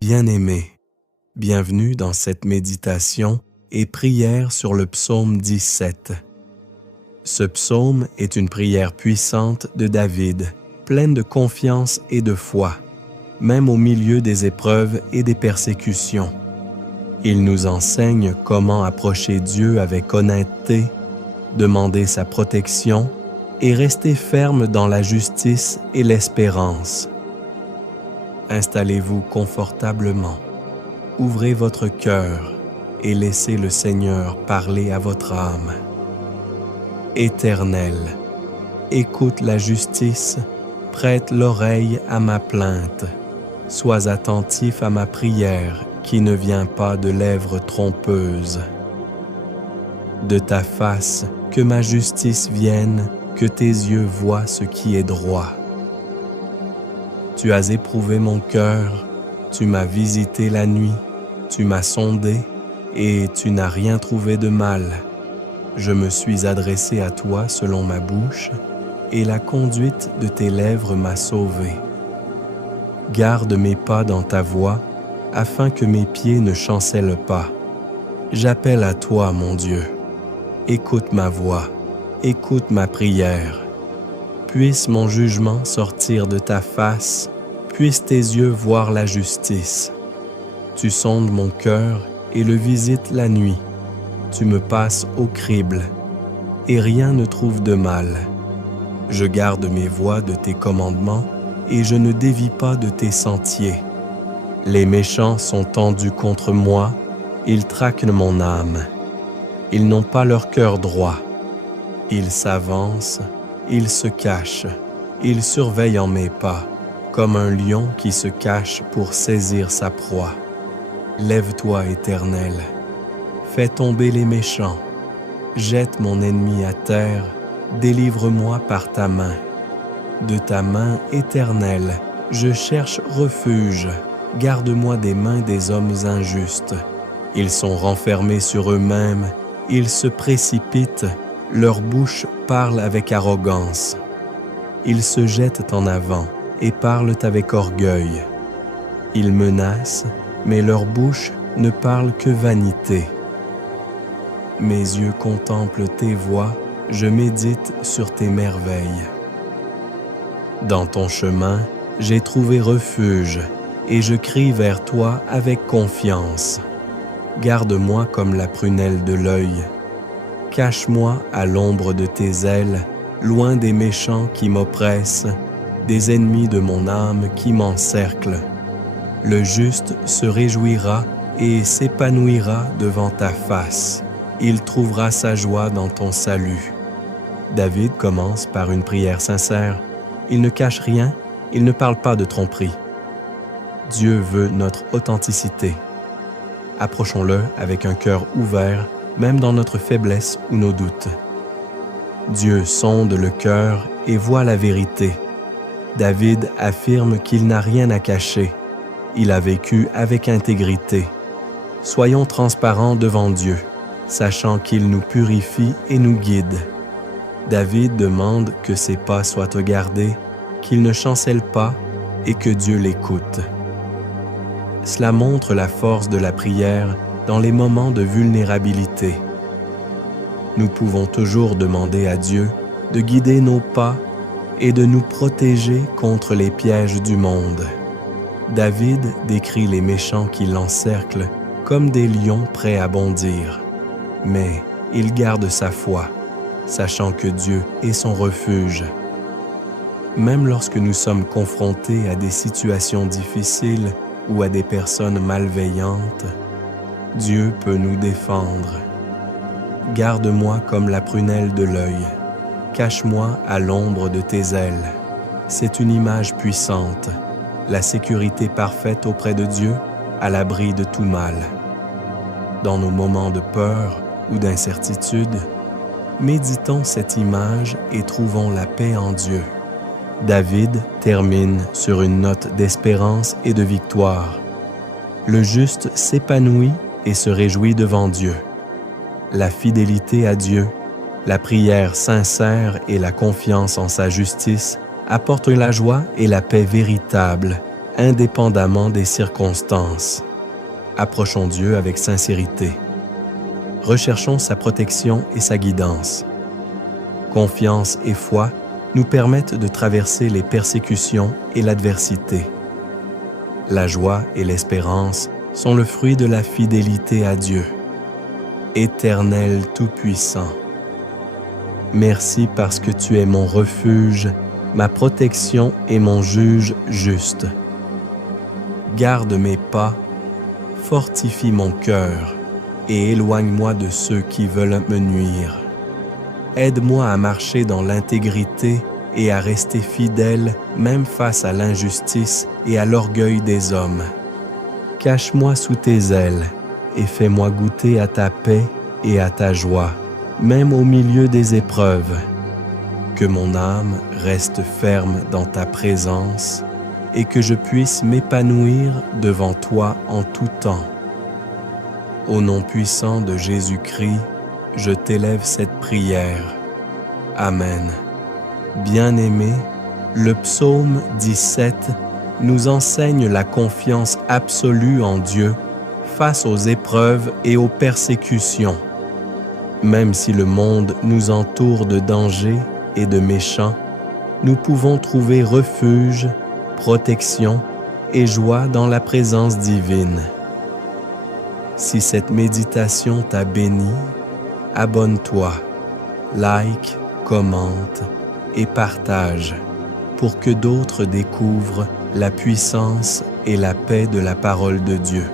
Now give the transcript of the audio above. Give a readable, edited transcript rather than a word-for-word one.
Bien-aimés, bienvenue dans cette méditation et prière sur le psaume 17. Ce psaume est une prière puissante de David, pleine de confiance et de foi, même au milieu des épreuves et des persécutions. Il nous enseigne comment approcher Dieu avec honnêteté, demander sa protection et rester ferme dans la justice et l'espérance. Installez-vous confortablement, ouvrez votre cœur et laissez le Seigneur parler à votre âme. Éternel, écoute la justice, prête l'oreille à ma plainte, sois attentif à ma prière qui ne vient pas de lèvres trompeuses. De ta face, que ma justice vienne, que tes yeux voient ce qui est droit. Tu as éprouvé mon cœur, tu m'as visité la nuit, tu m'as sondé, et tu n'as rien trouvé de mal. Je me suis adressé à toi selon ma bouche, et la conduite de tes lèvres m'a sauvé. Garde mes pas dans ta voie, afin que mes pieds ne chancellent pas. J'appelle à toi, mon Dieu. Écoute ma voix, écoute ma prière. Puisse mon jugement sortir de ta face, puissent tes yeux voir la justice. Tu sondes mon cœur et le visites la nuit. Tu me passes au crible, et rien ne trouve de mal. Je garde mes voies de tes commandements, et je ne dévie pas de tes sentiers. Les méchants sont tendus contre moi, ils traquent mon âme. Ils n'ont pas leur cœur droit. Ils s'avancent, ils se cachent, ils surveillent en mes pas, comme un lion qui se cache pour saisir sa proie. Lève-toi, Éternel, fais tomber les méchants, jette mon ennemi à terre, délivre-moi par ta main. De ta main, Éternelle, je cherche refuge, garde-moi des mains des hommes injustes. Ils sont renfermés sur eux-mêmes, ils se précipitent, leur bouche parle avec arrogance. Ils se jettent en avant et parlent avec orgueil. Ils menacent, mais leur bouche ne parle que vanité. Mes yeux contemplent tes voies, je médite sur tes merveilles. Dans ton chemin, j'ai trouvé refuge, et je crie vers toi avec confiance. Garde-moi comme la prunelle de l'œil. Cache-moi à l'ombre de tes ailes, loin des méchants qui m'oppressent, des ennemis de mon âme qui m'encerclent. Le juste se réjouira et s'épanouira devant ta face. Il trouvera sa joie dans ton salut. David commence par une prière sincère. Il ne cache rien, il ne parle pas de tromperie. Dieu veut notre authenticité. Approchons-le avec un cœur ouvert, même dans notre faiblesse ou nos doutes. Dieu sonde le cœur et voit la vérité. David affirme qu'il n'a rien à cacher. Il a vécu avec intégrité. Soyons transparents devant Dieu, sachant qu'il nous purifie et nous guide. David demande que ses pas soient regardés, qu'il ne chancelle pas et que Dieu l'écoute. Cela montre la force de la prière dans les moments de vulnérabilité. Nous pouvons toujours demander à Dieu de guider nos pas et de nous protéger contre les pièges du monde. David décrit les méchants qui l'encerclent comme des lions prêts à bondir. Mais il garde sa foi, sachant que Dieu est son refuge. Même lorsque nous sommes confrontés à des situations difficiles ou à des personnes malveillantes, Dieu peut nous défendre. Garde-moi comme la prunelle de l'œil. Cache-moi à l'ombre de tes ailes. C'est une image puissante, la sécurité parfaite auprès de Dieu, à l'abri de tout mal. Dans nos moments de peur ou d'incertitude, méditons cette image et trouvons la paix en Dieu. David termine sur une note d'espérance et de victoire. Le juste s'épanouit et se réjouit devant Dieu. La fidélité à Dieu, la prière sincère et la confiance en sa justice apportent la joie et la paix véritable indépendamment des circonstances. Approchons Dieu avec sincérité. Recherchons sa protection et sa guidance. Confiance et foi nous permettent de traverser les persécutions et l'adversité. La joie et l'espérance sont le fruit de la fidélité à Dieu. Éternel Tout-Puissant, merci parce que tu es mon refuge, ma protection et mon juge juste. Garde mes pas, fortifie mon cœur et éloigne-moi de ceux qui veulent me nuire. Aide-moi à marcher dans l'intégrité et à rester fidèle même face à l'injustice et à l'orgueil des hommes. Cache-moi sous tes ailes et fais-moi goûter à ta paix et à ta joie, même au milieu des épreuves. Que mon âme reste ferme dans ta présence et que je puisse m'épanouir devant toi en tout temps. Au nom puissant de Jésus-Christ, je t'élève cette prière. Amen. Bien-aimé, le psaume 17 nous enseigne la confiance absolue en Dieu face aux épreuves et aux persécutions. Même si le monde nous entoure de dangers et de méchants, nous pouvons trouver refuge, protection et joie dans la présence divine. Si cette méditation t'a béni, abonne-toi, like, commente et partage pour que d'autres découvrent la puissance et la paix de la parole de Dieu.